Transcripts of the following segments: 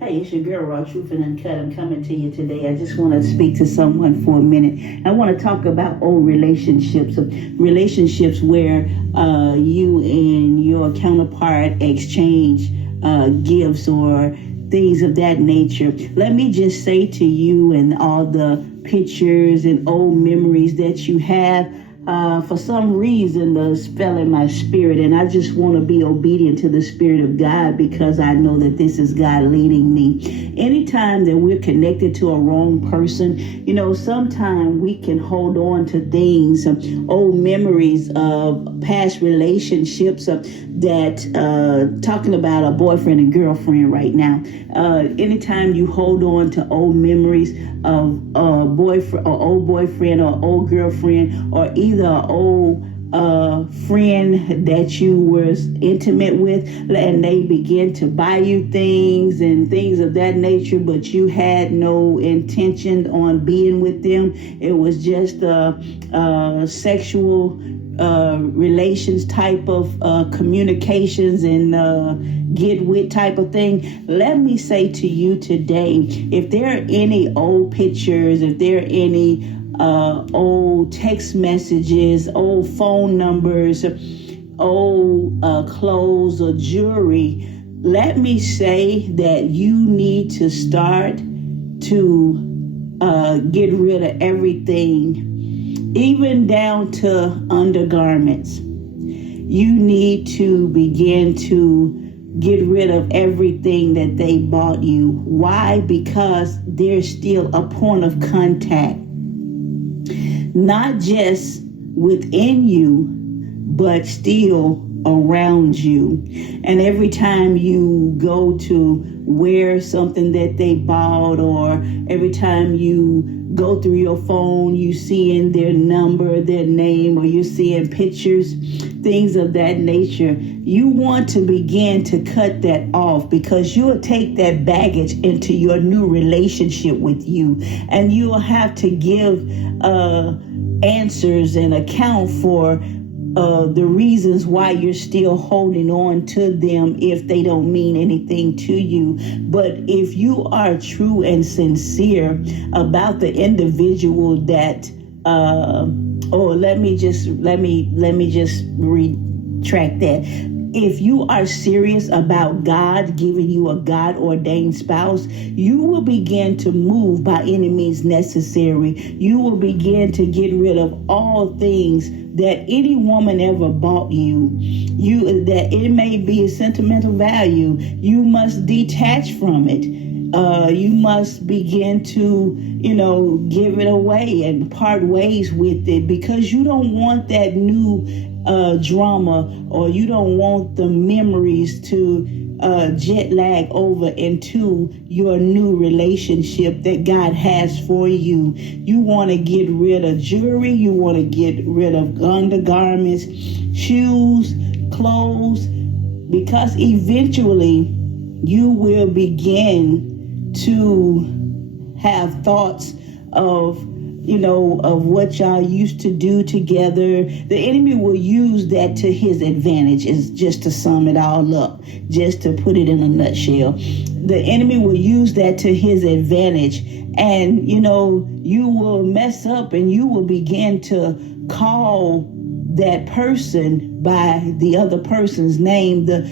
Hey, it's your girl, Raw Truth and Uncut. I'm coming to you today. I just want to speak to someone for a minute. I want to talk about old relationships, relationships where you and your counterpart exchange gifts or things of that nature. Let me just say to you and all the pictures and old memories that you have, for some reason, the spell in my spirit, and I just want to be obedient to the Spirit of God because I know that this is God leading me. Anytime that we're connected to a wrong person, sometimes we can hold on to things, old memories of past relationships that, talking about a boyfriend and girlfriend right now. Anytime you hold on to old memories of a boyfriend or old boyfriend or old girlfriend, or either an old friend that you were intimate with, and they begin to buy you things and things of that nature, but you had no intention on being with them. It was just a sexual relations type of communications and get with type of thing. Let me say to you today, if there are any old pictures, if there are any old text messages, old phone numbers, old clothes or jewelry, let me say that you need to start to get rid of everything, even down to undergarments. You need to begin to get rid of everything that they bought you. Why? Because there's still a point of contact, not just within you, but still around you. And every time you go to wear something that they bought, or every time you go through your phone, you seeing their number, their name, or you're seeing pictures, things of that nature, you want to begin to cut that off, because you'll take that baggage into your new relationship with you, and you'll have to give answers and account for the reasons why you're still holding on to them if they don't mean anything to you. But if you are true and sincere about the individual that, let me just retract that. If you are serious about God giving you a God-ordained spouse, you will begin to move by any means necessary. You will begin to get rid of all things that any woman ever bought you. That it may be a sentimental value. You must detach from it. You must begin to, give it away and part ways with it, because you don't want that new drama, or you don't want the memories to jet lag over into your new relationship that God has for you. You want to get rid of jewelry. You want to get rid of undergarments, shoes, clothes, because eventually you will begin to have thoughts of what y'all used to do together. The enemy will use that to his advantage, is just to sum it all up, just to put it in a nutshell. The enemy will use that to his advantage, and you will mess up, and you will begin to call that person by the other person's name, that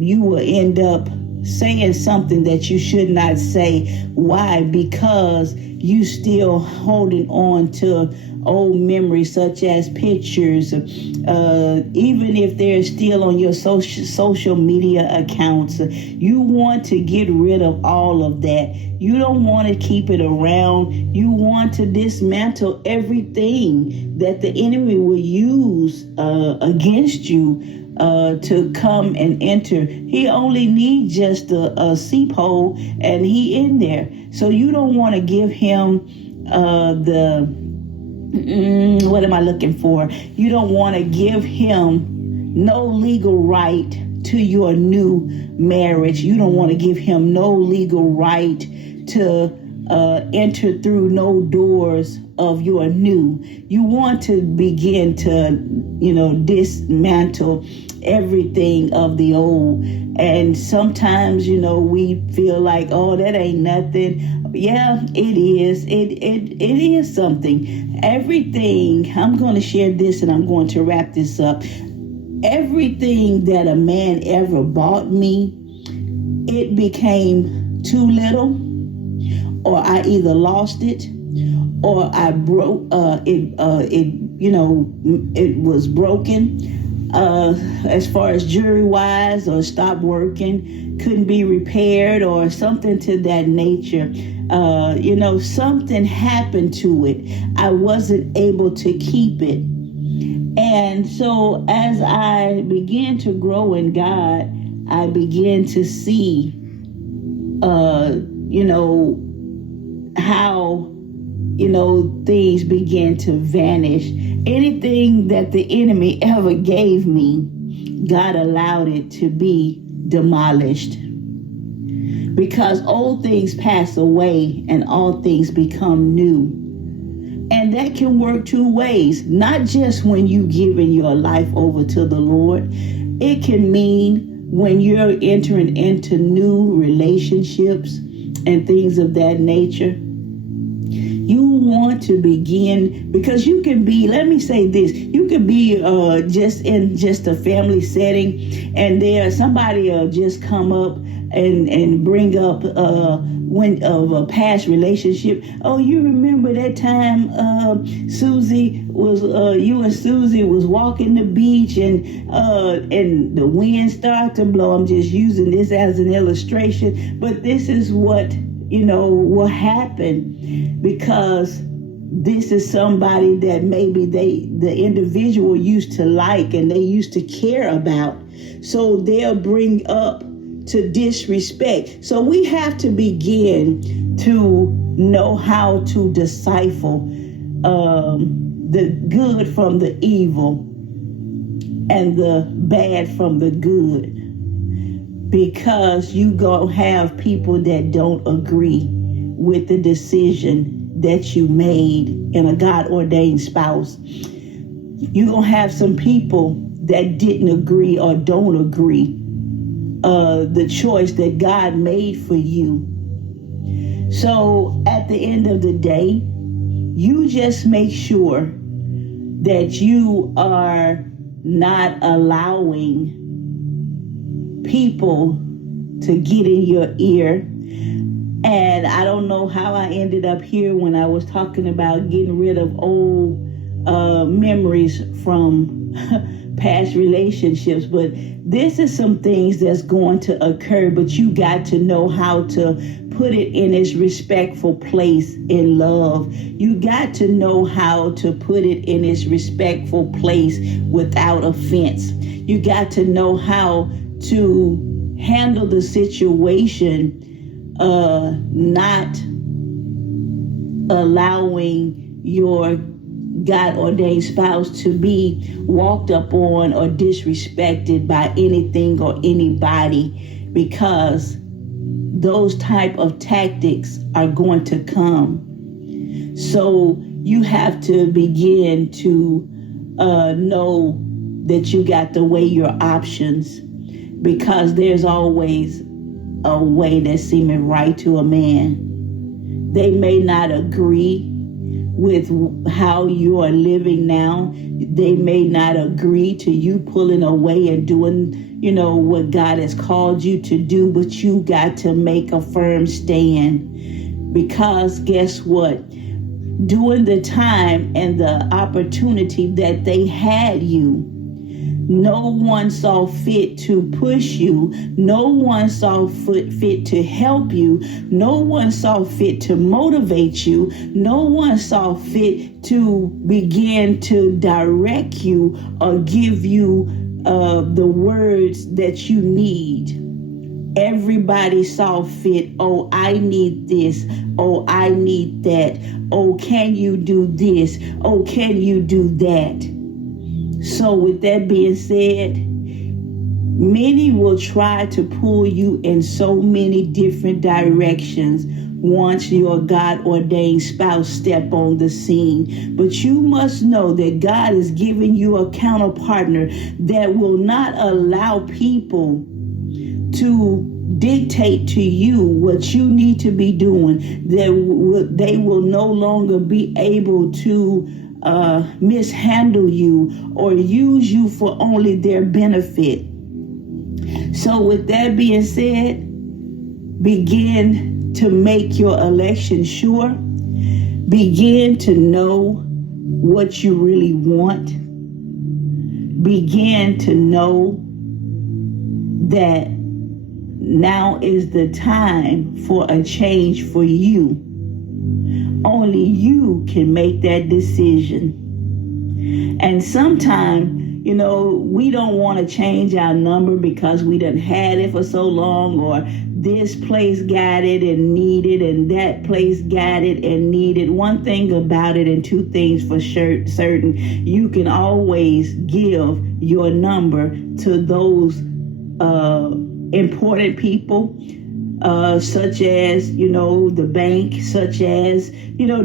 you will end up saying something that you should not say. Why? Because you still holding on to old memories, such as pictures, even if they're still on your social media accounts. You want to get rid of all of that. You don't want to keep it around. You want to dismantle everything that the enemy will use against you to come and enter. He only needs just a seep hole, and he in there. So you don't want to give him what am I looking for? You don't want to give him no legal right to your new marriage. You don't want to give him no legal right to enter through no doors of your new. You want to begin to, dismantle everything of the old. And sometimes, we feel like, oh, that ain't nothing. Yeah, it is. It is something. Everything, I'm going to share this and I'm going to wrap this up. Everything that a man ever bought me, it became too little, or I either lost it, or I broke it was broken, as far as jewelry wise, or stopped working, couldn't be repaired, or something to that nature. Something happened to it. I wasn't able to keep it. And so as I began to grow in God, I began to see, how, things began to vanish. Anything that the enemy ever gave me, God allowed it to be demolished. Because old things pass away and all things become new. And that can work two ways, not just when you giving your life over to the Lord. It can mean when you're entering into new relationships and things of that nature. You want to begin, because you can be, let me say this, you could be just in just a family setting, and somebody just come up and bring up a past relationship. Oh, you remember that time you and Susie was walking the beach and the wind started to blow. I'm just using this as an illustration, but this is what will happen, because this is somebody that maybe the individual used to like and they used to care about. So they'll bring up to disrespect. So we have to begin to know how to decipher the good from the evil and the bad from the good. Because you gonna have people that don't agree with the decision that you made in a God-ordained spouse. You're gonna have some people that didn't agree or don't agree the choice that God made for you. So at the end of the day, you just make sure that you are not allowing people to get in your ear. And I don't know how I ended up here when I was talking about getting rid of old memories from past relationships, but this is some things that's going to occur, but you got to know how to put it in its respectful place in love. You got to know how to put it in its respectful place without offense. You got to know how to handle the situation, not allowing your God-ordained spouse to be walked up on or disrespected by anything or anybody, because those type of tactics are going to come. So you have to begin to know that you got to weigh your options, because there's always a way that seems right to a man. They may not agree with how you are living now. They may not agree to you pulling away and doing, what God has called you to do, but you got to make a firm stand. Because guess what? During the time and the opportunity that they had you, no one saw fit to push you. No one saw fit to help you. No one saw fit to motivate you. No one saw fit to begin to direct you or give you the words that you need. Everybody saw fit. Oh, I need this. Oh, I need that. Oh, can you do this? Oh, can you do that? So with that being said, Many will try to pull you in so many different directions once your God-ordained spouse step on the scene. But you must know that God is giving you a counterpartner that will not allow people to dictate to you what you need to be doing. They will no longer be able to mishandle you or use you for only their benefit. So with that being said, begin to make your election sure. Begin to know what you really want. Begin to know that now is the time for a change for you. Only you can make that decision. And sometimes, we don't want to change our number because we done had it for so long, or this place got it and needed, and that place got it and needed. One thing about it, and two things for certain, you can always give your number to those important people, such as, the bank, such as,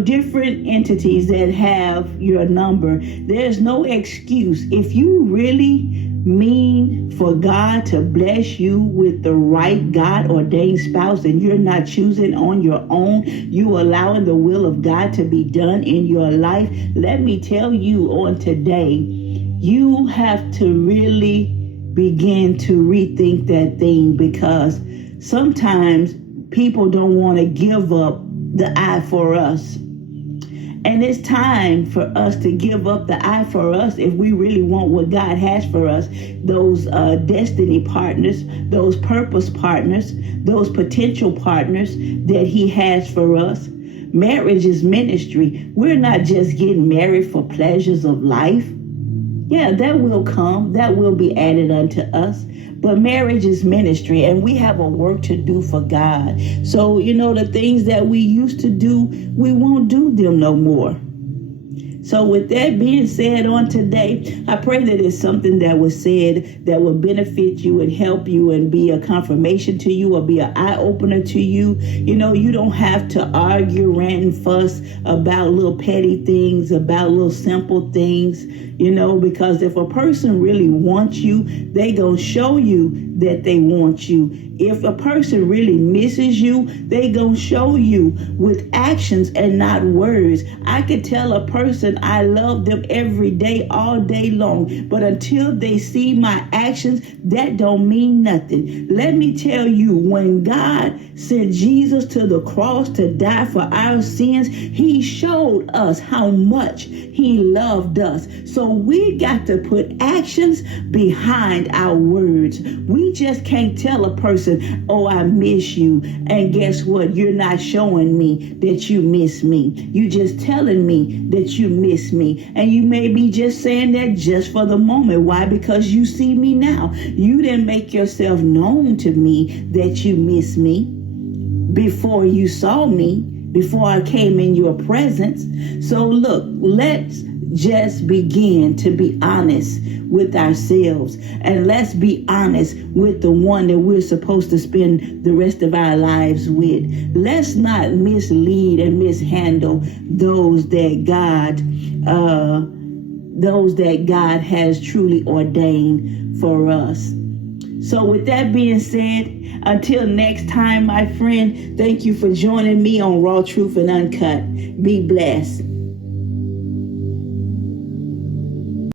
different entities that have your number. There's no excuse. If you really mean for God to bless you with the right God-ordained spouse and you're not choosing on your own, you allowing the will of God to be done in your life, let me tell you on today, you have to really begin to rethink that thing, because sometimes people don't want to give up the I for us. And it's time for us to give up the I for us if we really want what God has for us. Those destiny partners, those purpose partners, those potential partners that He has for us. Marriage is ministry. We're not just getting married for pleasures of life. Yeah, that will come. That will be added unto us. But marriage is ministry, and we have a work to do for God. So, the things that we used to do, we won't do them no more. So with that being said on today, I pray that it's something that was said that will benefit you and help you and be a confirmation to you or be an eye-opener to you. You don't have to argue, rant, and fuss about little petty things, about little simple things, because if a person really wants you, they gonna show you that they want you. If a person really misses you, they gonna show you with actions and not words. I could tell a person I love them every day, all day long, but until they see my actions, that don't mean nothing. Let me tell you, when God sent Jesus to the cross to die for our sins, He showed us how much He loved us. So we got to put actions behind our words. We just can't tell a person, oh, I miss you. And guess what? You're not showing me that you miss me. You just telling me that you miss me. And you may be just saying that just for the moment. Why? Because you see me now. You didn't make yourself known to me that you miss me before you saw me, before I came in your presence. So look, let's just begin to be honest with ourselves, and let's be honest with the one that we're supposed to spend the rest of our lives with. Let's not mislead and mishandle those that God has truly ordained for us. So with that being said, until next time, my friend, thank you for joining me on Raw Truth and Uncut. Be blessed.